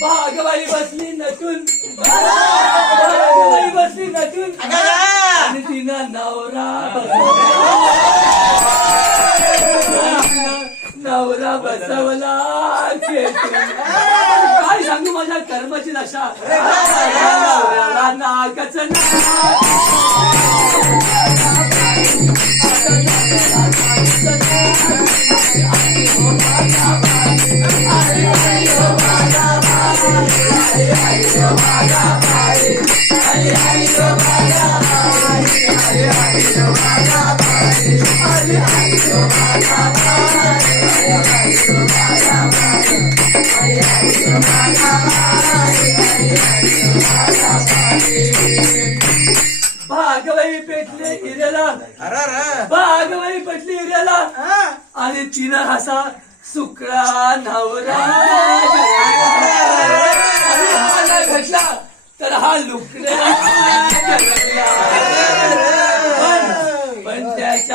भागवाई बसली नटून भागवाई बसली नटून आणि तिनं नवरा बसवला नवरा बसवला खेटून. काय सांगू माझ्या कर्माची दशा नाकच नाक भागवाई पेटले हिऱ्याला भागवाई पेटली हिऱ्याला आणि तिनं असा सुकळा नवरा भेटला तर हा लुकड्या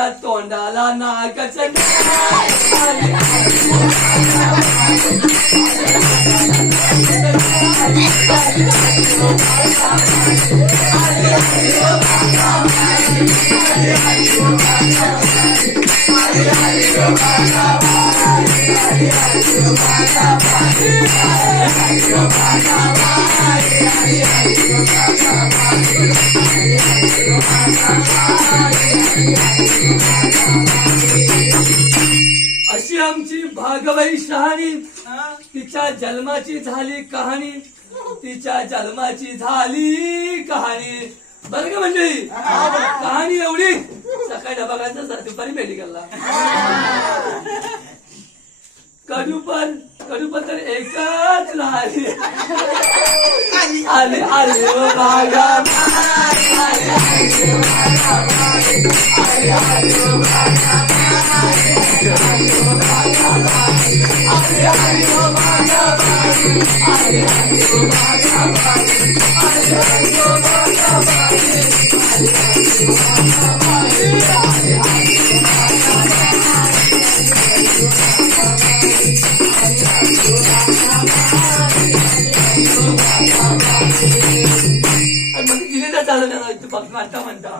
तोंडाला नागच आमची भागवाई शहाणी. तिच्या जन्माची झाली कहाणी. तिच्या जन्माची झाली कहाणी. बरं का मंडळी? कहाणी एवढी. सकाळी डबा खायचा दुपारी मेडिकलला. कडूपण कडूपण तर एकच राहिली आले आले అది మంచి జిల్లు చదువు కదా వచ్చి పక్కన అంటామంటా